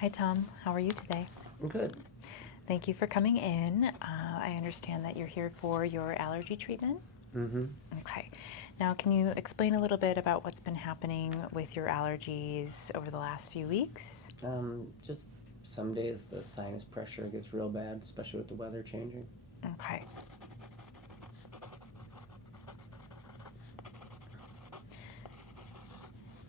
Hi, Tom. How are you today? I'm good. Thank you for coming in. I understand that you're here for your allergy treatment. Mm-hmm. Okay. Now, can you explain a little bit about what's been happening with your allergies over the last few weeks? Just some days the sinus pressure gets real bad, especially with the weather changing. Okay.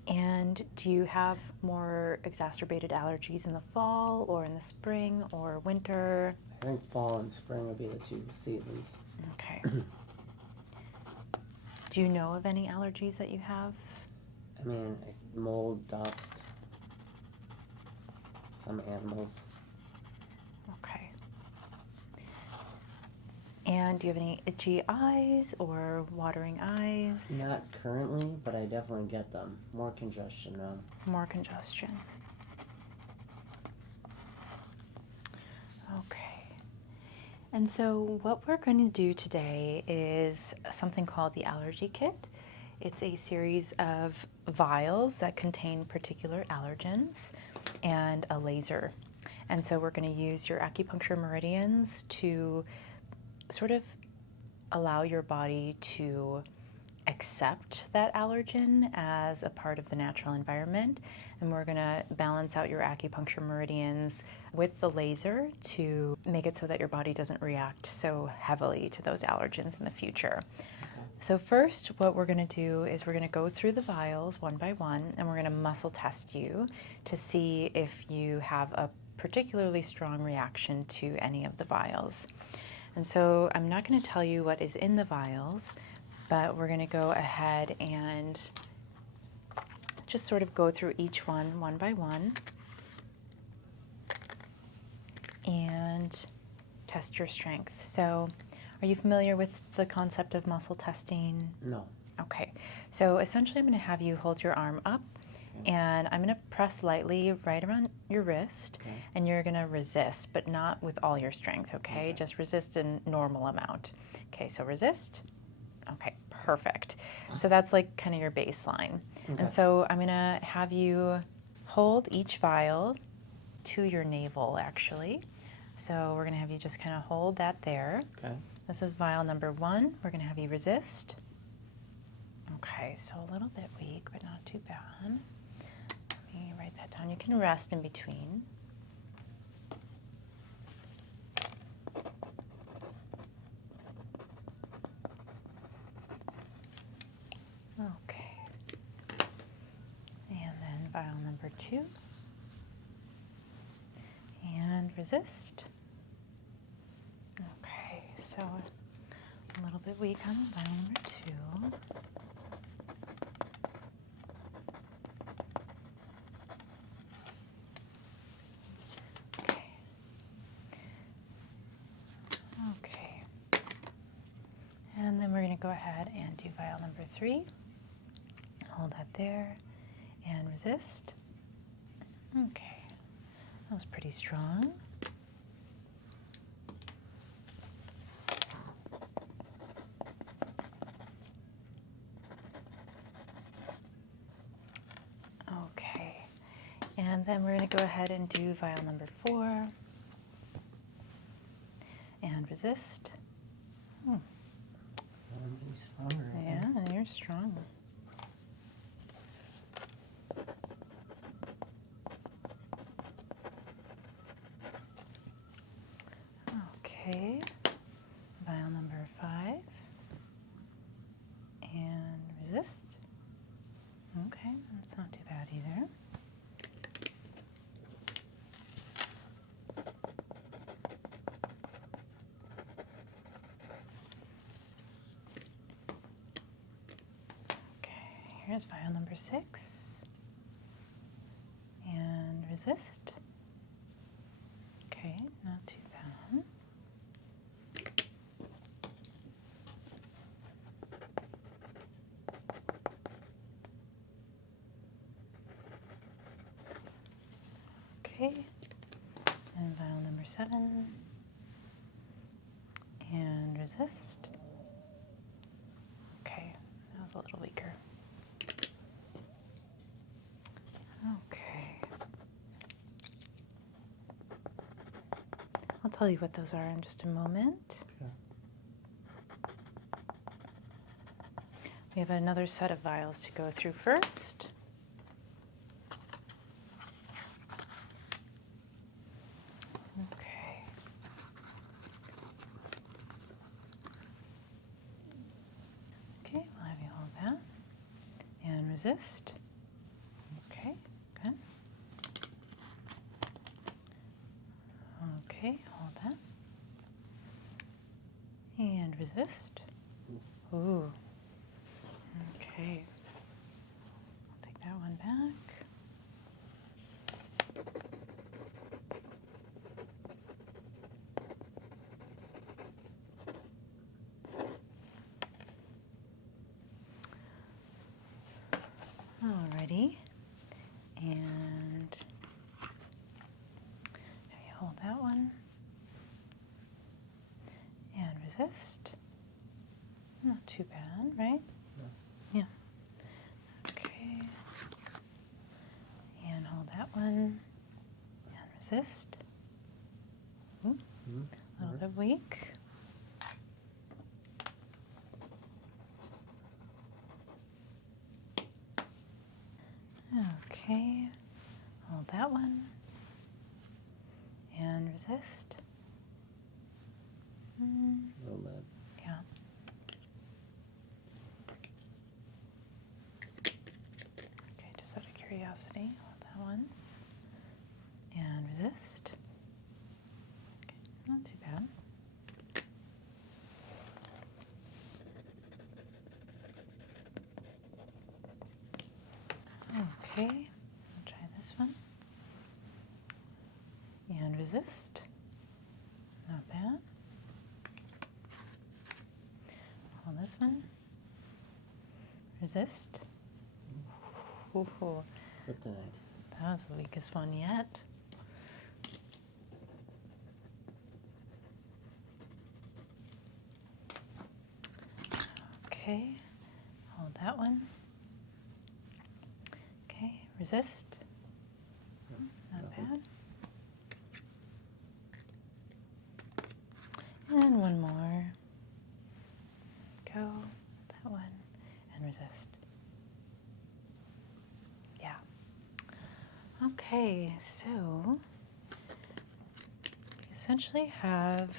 And do you have more exacerbated allergies in the fall or in the spring or winter? I think fall and spring will be the two seasons. Okay. Do you know of any allergies that you have? I mean, mold, dust, some animals. Okay. And do you have any itchy eyes or watering eyes? Not currently, but I definitely get them. More congestion now. More congestion. Okay. And so what we're going to do today is something called the Allergy Kit. It's a series of vials that contain particular allergens and a laser. And so we're going to use your acupuncture meridians to sort of allow your body to accept that allergen as a part of the natural environment. And we're going to balance out your acupuncture meridians with the laser to make it so that your body doesn't react so heavily to those allergens in the future. So first, what we're going to do is we're going to go through the vials one by one, and we're going to muscle test you to see if you have a particularly strong reaction to any of the vials. And so I'm not going to tell you what is in the vials, but we're going to go ahead and just sort of go through each one by one and test your strength. So are you familiar with the concept of muscle testing? No. Okay, so essentially I'm going to have you hold your arm up, and I'm going to press lightly right around your wrist, and you're going to resist, but not with all your strength, okay? Just resist a normal amount. Okay, so resist. Okay, perfect. So that's like kind of your baseline. Okay. And so I'm going to have you hold each vial to your navel, actually. So we're going to have you just kind of hold that there. Okay. This is vial number 1. We're going to have you resist. Okay, so a little bit weak, but not too bad. Let me write that down. You can rest in between. Okay. And then vial number 2. And resist. Okay, so a little bit weak on vial number 2. Okay. Okay. And then we're going to go ahead and do vial number 3. Hold that there and resist. Okay, that was pretty strong. Okay, and then we're going to go ahead and do vial number 4 and resist. I'm getting stronger. Yeah, you're strong. Okay, vial number 5 and resist. Okay, that's not too bad either. Okay, here's vial number 6 and resist. Okay, not too bad. Okay, and vial number 7 and resist. Okay, that was a little weaker. Okay. I'll tell you what those are in just a moment. Okay. We have another set of vials to go through first. Okay. Okay, we'll have you hold that and resist. Okay, good. Okay, hold that. And resist. Ooh. Okay. I'll take that one back. Alrighty. And maybe hold that one. And resist. Not too bad, right? No. Yeah. Okay. And hold that one. And resist. Ooh, a little bit weak. Okay. Hold that one. And resist. A little bit. Yeah. Okay, just out of curiosity, hold that one. And resist. Okay, not too bad. Okay, I'll try this one. And resist. Not bad. Hold this one. Resist. Ooh, Kryptonite. that was the weakest one yet. Okay, hold that one. Okay, resist. Not bad. And one more. Go. That one. And resist. Yeah. Okay, so we essentially have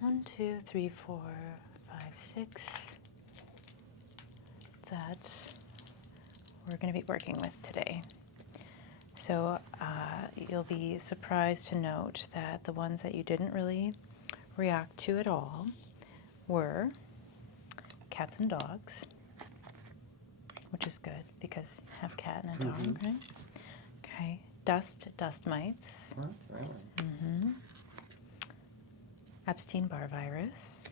1, 2, 3, 4, 5, 6 that we're going to be working with today. So you'll be surprised to note that the ones that you didn't really react to at all were cats and dogs, which is good because you have a cat and a dog, right? Okay. Dust mites. What? Really? Mm-hmm. Epstein-Barr virus.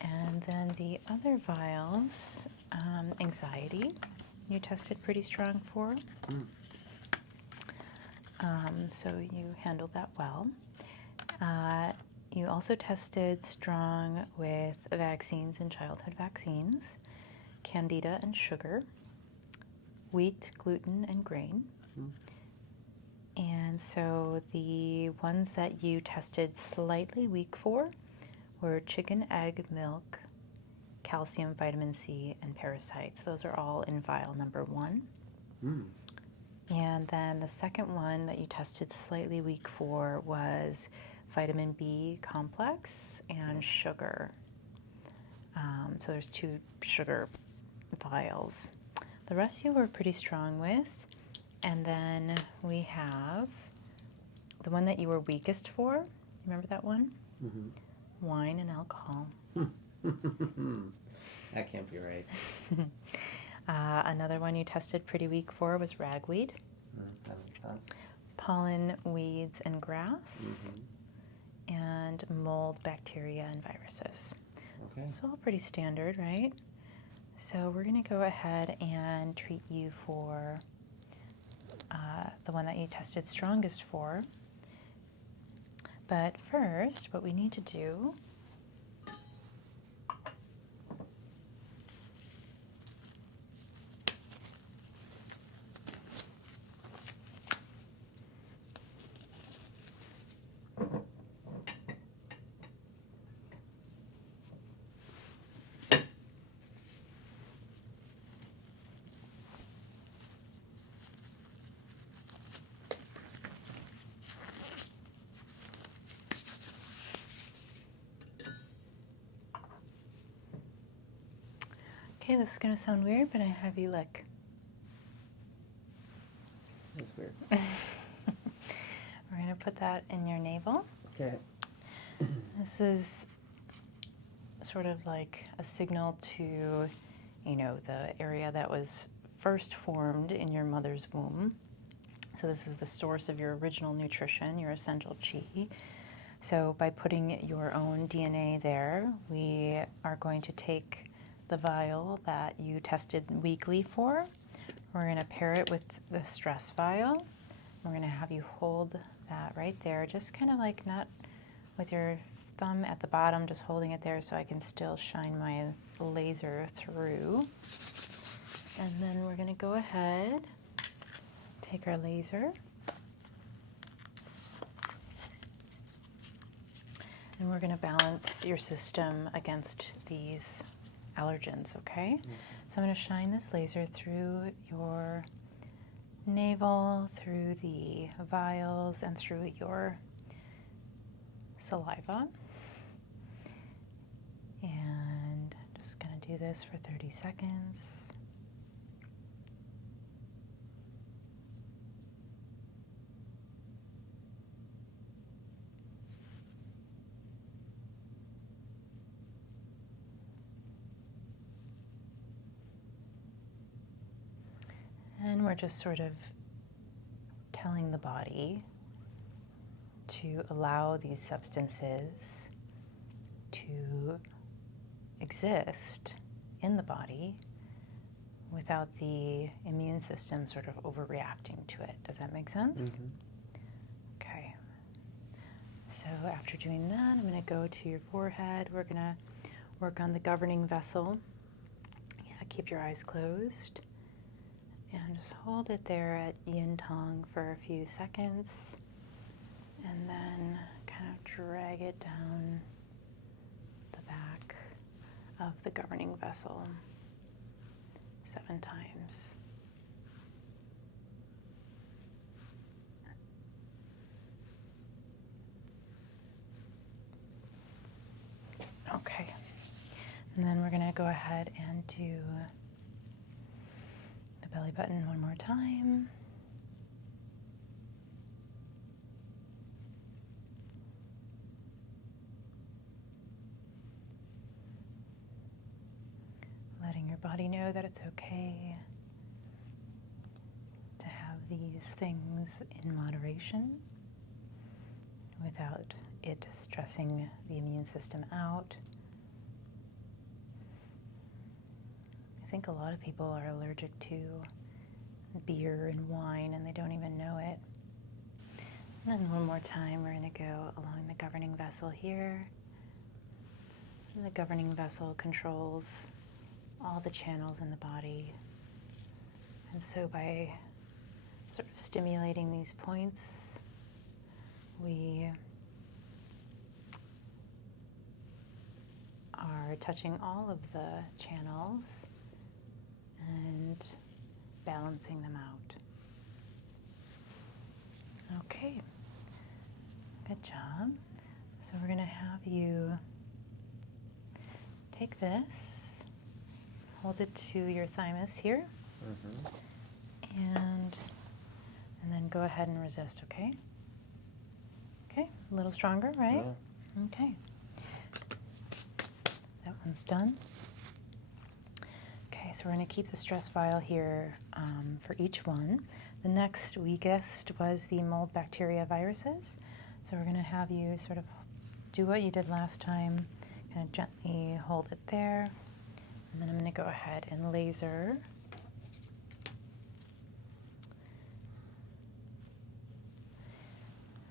And then the other vials, anxiety, you tested pretty strong for. So you handled that well. You also tested strong with vaccines and childhood vaccines, candida and sugar, wheat, gluten, and grain. And so the ones that you tested slightly weak for were chicken, egg, milk, calcium, vitamin C, and parasites. Those are all in vial number 1. And then the second one that you tested slightly weak for was vitamin B complex and sugar. So there's 2 sugar vials. The rest you were pretty strong with. And then we have the one that you were weakest for. Remember that one? Wine and alcohol. That can't be right. Another one you tested pretty weak for was ragweed, That makes sense. pollen, weeds, and grass, and mold, bacteria, and viruses. Okay. So all pretty standard, right? So we're going to go ahead and treat you for the one that you tested strongest for. But first, what we need to do Okay, this is going to sound weird, but I have you look. That's weird. We're going to put that in your navel. Okay. This is sort of like a signal to, the area that was first formed in your mother's womb. So this is the source of your original nutrition, your essential chi. So by putting your own DNA there, we are going to take the vial that you tested weekly for. We're going to pair it with the stress vial. We're going to have you hold that right there, just kind of like not with your thumb at the bottom, just holding it there so I can still shine my laser through. And then we're going to go ahead, take our laser, and we're going to balance your system against these allergens, okay? Mm-hmm. So I'm going to shine this laser through your navel, through the vials, and through your saliva. And I'm just going to do this for 30 seconds. And we're just sort of telling the body to allow these substances to exist in the body without the immune system sort of overreacting to it. Does that make sense? Mm-hmm. Okay. So after doing that, I'm going to go to your forehead. We're going to work on the governing vessel. Yeah, keep your eyes closed. And just hold it there at yin tong for a few seconds. And then kind of drag it down the back of the governing vessel 7 times. Okay. And then we're going to go ahead and do the belly button one more time. Letting your body know that it's okay to have these things in moderation without it stressing the immune system out. I think a lot of people are allergic to beer and wine and they don't even know it. And then one more time, we're going to go along the governing vessel here. The governing vessel controls all the channels in the body. And so by sort of stimulating these points, we are touching all of the channels and balancing them out. Okay, good job. So we're going to have you take this, hold it to your thymus here, Mm-hmm. and then go ahead and resist, okay? Okay, a little stronger, right? Yeah. Okay. That one's done. Okay, so we're going to keep the stress vial here for each one. The next weakest was the mold, bacteria, viruses. So we're going to have you sort of do what you did last time, kind of gently hold it there. And then I'm going to go ahead and laser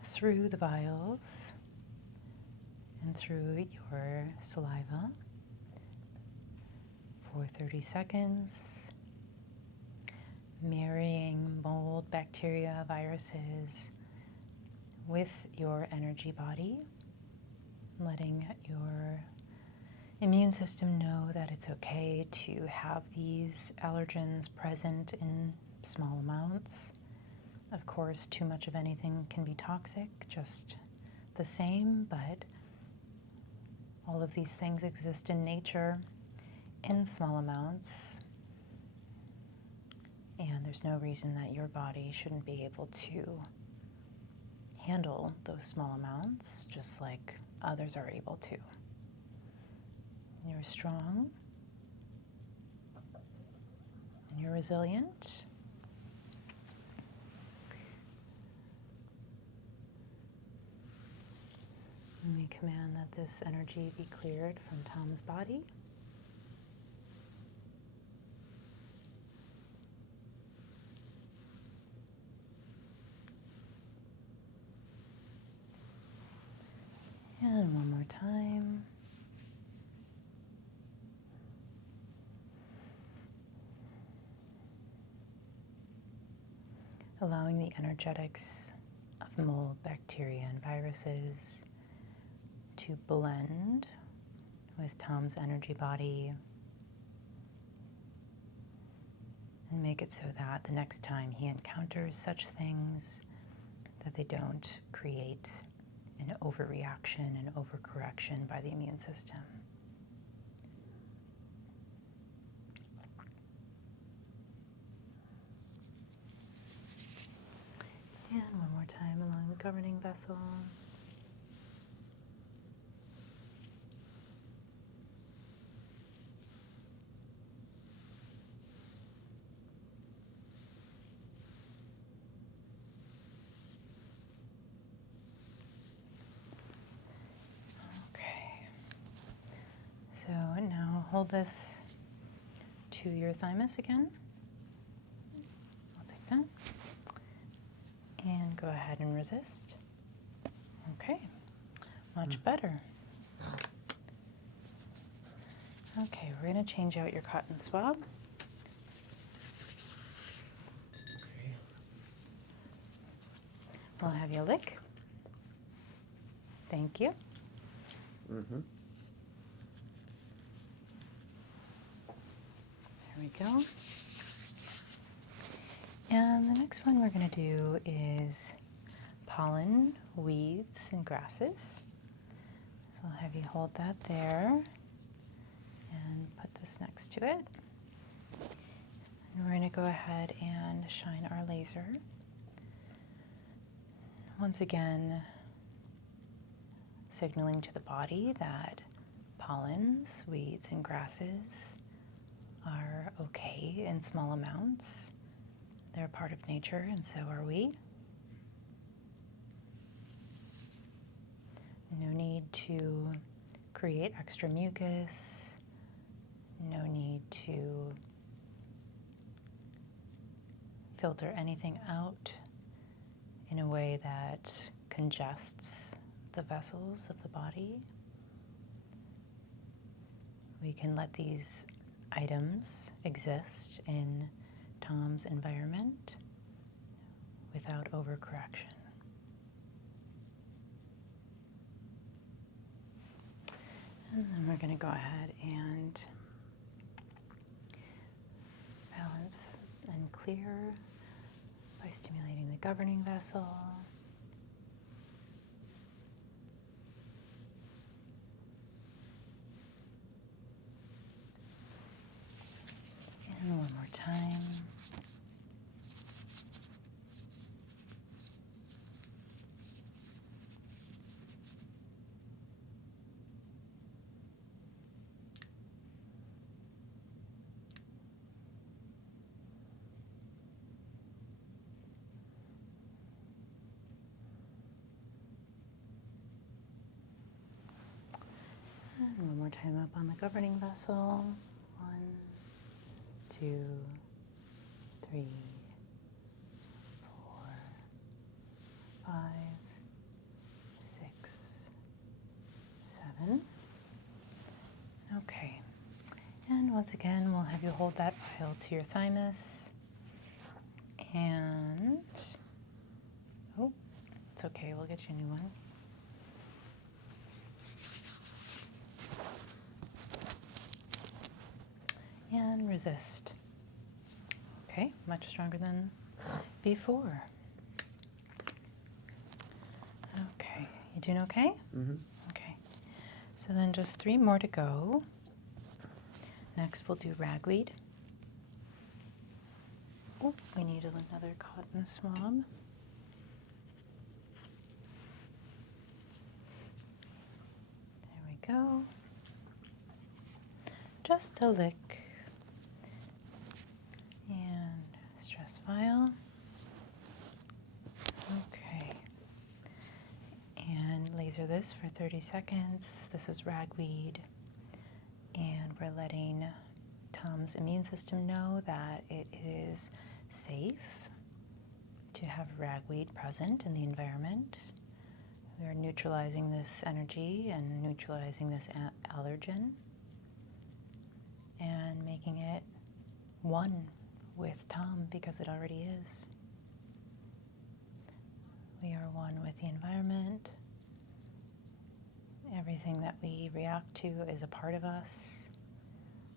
through the vials and through your saliva for 30 seconds, marrying mold, bacteria, viruses with your energy body, letting your immune system know that it's okay to have these allergens present in small amounts. Of course, too much of anything can be toxic, just the same, but all of these things exist in nature, in small amounts. And there's no reason that your body shouldn't be able to handle those small amounts just like others are able to. You're strong and you're resilient. And we command that this energy be cleared from Tom's body. And one more time. Allowing the energetics of mold, bacteria, and viruses to blend with Tom's energy body and make it so that the next time he encounters such things that they don't create an overreaction and overcorrection by the immune system. And one more time along the governing vessel. So now hold this to your thymus again. I'll take that. And go ahead and resist. Okay, much better. Okay, we're going to change out your cotton swab. Okay. We'll have you lick. Thank you. Mm-hmm. There we go. And the next one we're going to do is pollen, weeds, and grasses. So I'll have you hold that there and put this next to it. And we're going to go ahead and shine our laser. Once again, signaling to the body that pollens, weeds, and grasses are okay in small amounts. They're a part of nature, and so are we. No need to create extra mucus. No need to filter anything out in a way that congests the vessels of the body. We can let these items exist in Tom's environment without overcorrection. And then we're going to go ahead and balance and clear by stimulating the governing vessel. And one more time. And one more time up on the governing vessel. 1, 2, 3, 4, 5, 6, 7. Okay. And once again, we'll have you hold that vial to your thymus. And, oh, it's okay, we'll get you a new one. And resist. Okay, much stronger than before. Okay, you doing okay? Mm-hmm. Okay, so then just 3 more to go. Next, we'll do ragweed. Oh, we need another cotton swab. There we go. Just a lick. And stress vial. Okay. And laser this for 30 seconds. This is ragweed. And we're letting Tom's immune system know that it is safe to have ragweed present in the environment. We are neutralizing this energy and neutralizing this allergen and making it one with Tom because it already is. We are one with the environment. Everything that we react to is a part of us,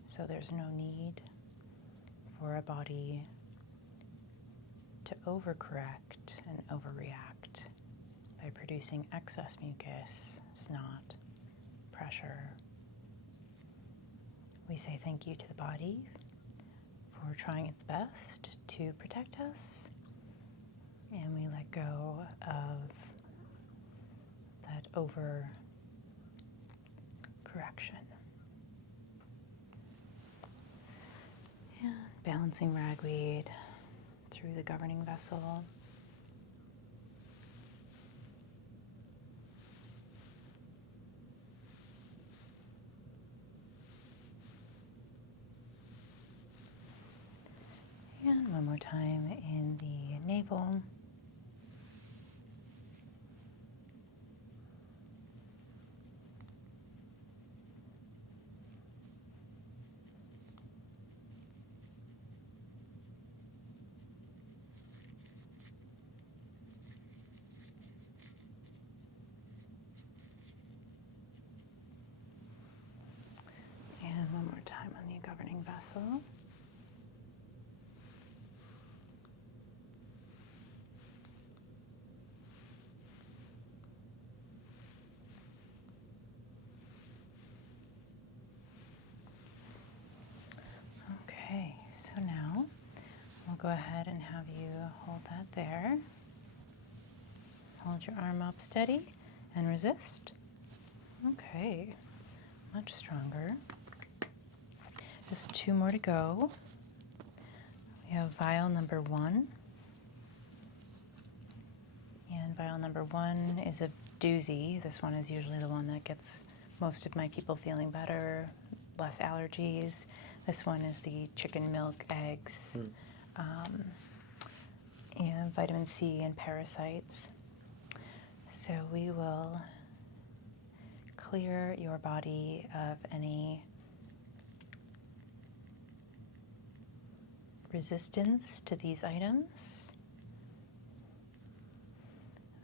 so there's no need for our body to overcorrect and overreact by producing excess mucus, snot, pressure. We say thank you to the body for trying its best to protect us, and we let go of that overcorrection. And balancing ragweed through the governing vessel. And one more time in the navel. And one more time on the governing vessel. Okay, so now we'll go ahead and have you hold that there. Hold your arm up steady and resist. Okay, much stronger. Just 2 more to go. We have vial number 1. And vial number 1 is a doozy. This one is usually the one that gets most of my people feeling better, less allergies. This one is the chicken milk, eggs, and vitamin C and parasites. So we will clear your body of any resistance to these items,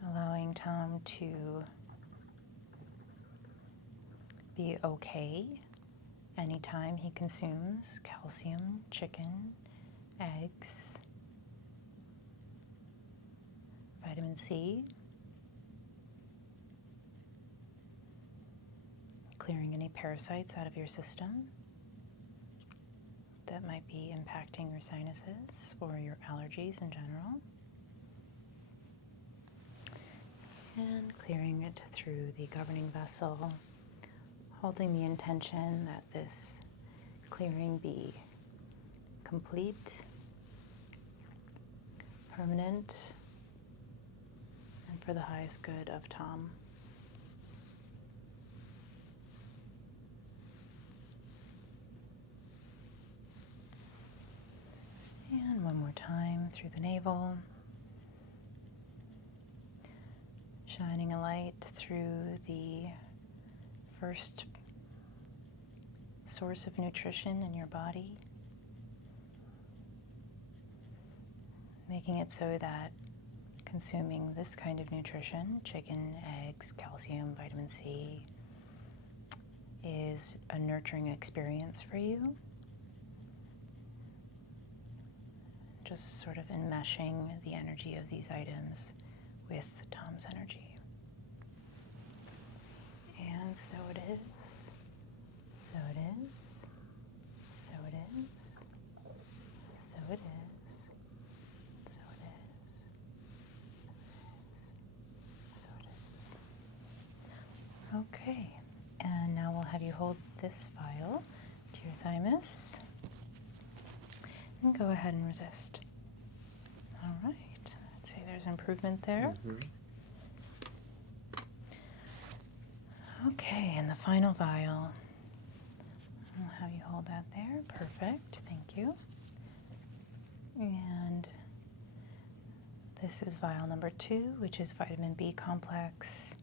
allowing Tom to be okay anytime he consumes calcium, chicken, eggs, vitamin C, clearing any parasites out of your system that might be impacting your sinuses or your allergies in general. And clearing it through the governing vessel, holding the intention that this clearing be complete, permanent, and for the highest good of Tom. And one more time through the navel, shining a light through the first source of nutrition in your body, making it so that consuming this kind of nutrition, chicken, eggs, calcium, vitamin C, is a nurturing experience for you. Just sort of enmeshing the energy of these items with Tom's energy. And so it is. So it is. hold this vial to your thymus and go ahead and resist. All right. I'd say there's improvement there. Okay, and the final vial. I'll have you hold that there. Perfect. Thank you. And this is vial number 2, which is vitamin B complex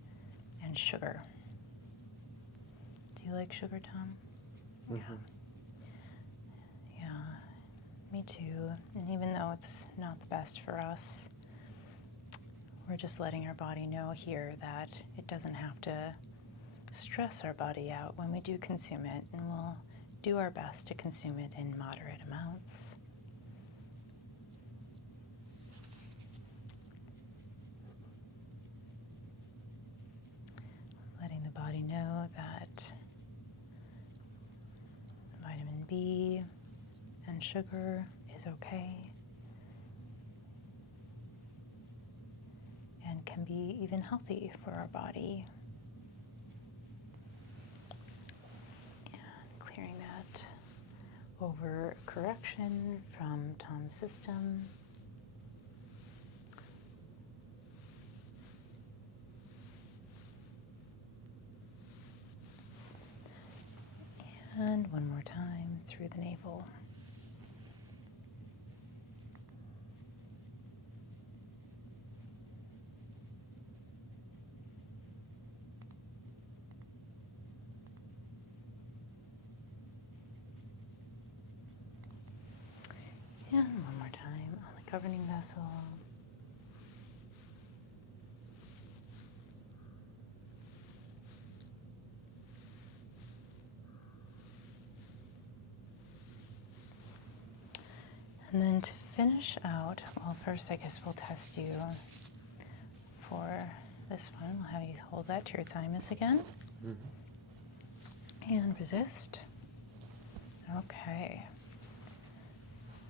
and sugar. Do you like sugar, Tom? Yeah. Yeah, me too. And even though it's not the best for us, we're just letting our body know here that it doesn't have to stress our body out when we do consume it, and we'll do our best to consume it in moderate amounts. Letting the body know that vitamin B and sugar is okay and can be even healthy for our body. And clearing that over correction from Tom's system. And one more time through the navel. And one more time on the governing vessel. And then to finish out, well, first I guess we'll test you for this one. We'll have you hold that to your thymus again. And resist. Okay.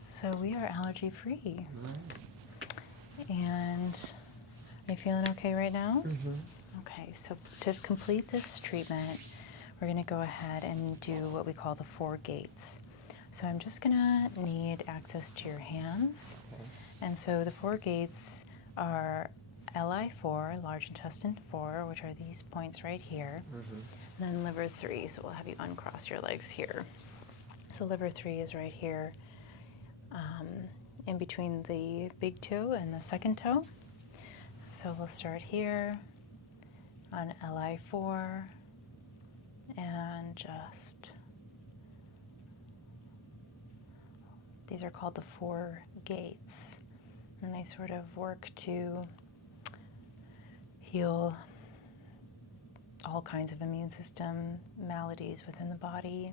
So we are allergy free. And are you feeling okay right now? Okay, so to complete this treatment, we're going to go ahead and do what we call the 4 gates. So I'm just going to need access to your hands. And so the 4 gates are LI4, large intestine 4, which are these points right here. And then liver 3, so we'll have you uncross your legs here. So liver 3 is right here in between the big toe and the second toe. So we'll start here on LI4 and just, these are called the 4 gates, and they sort of work to heal all kinds of immune system maladies within the body.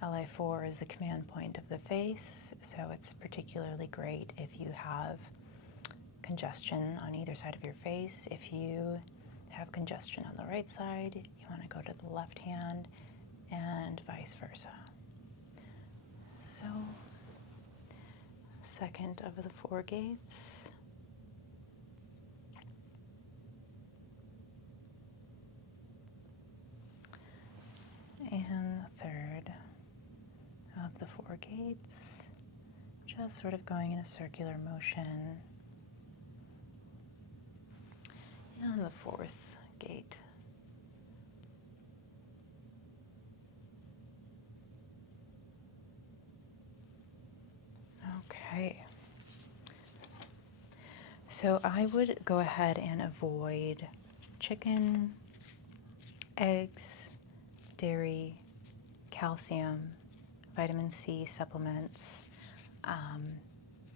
LI4 is the command point of the face, so it's particularly great if you have congestion on either side of your face. If you have congestion on the right side, you want to go to the left hand, and vice versa. So, second of the 4 gates. And the third of the 4 gates, just sort of going in a circular motion. And the 4th gate. Okay. So I would go ahead and avoid chicken, eggs, dairy, calcium, vitamin C supplements,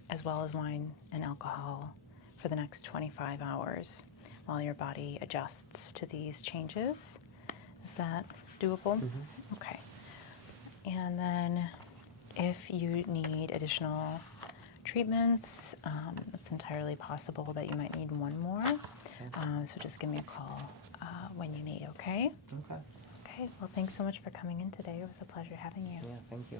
as well as wine and alcohol for the next 25 hours while your body adjusts to these changes. Is that doable? Okay. And then if you need additional treatments, it's entirely possible that you might need one more. So just give me a call when you need, okay? Okay. Okay, well, thanks so much for coming in today. It was a pleasure having you. Yeah, thank you.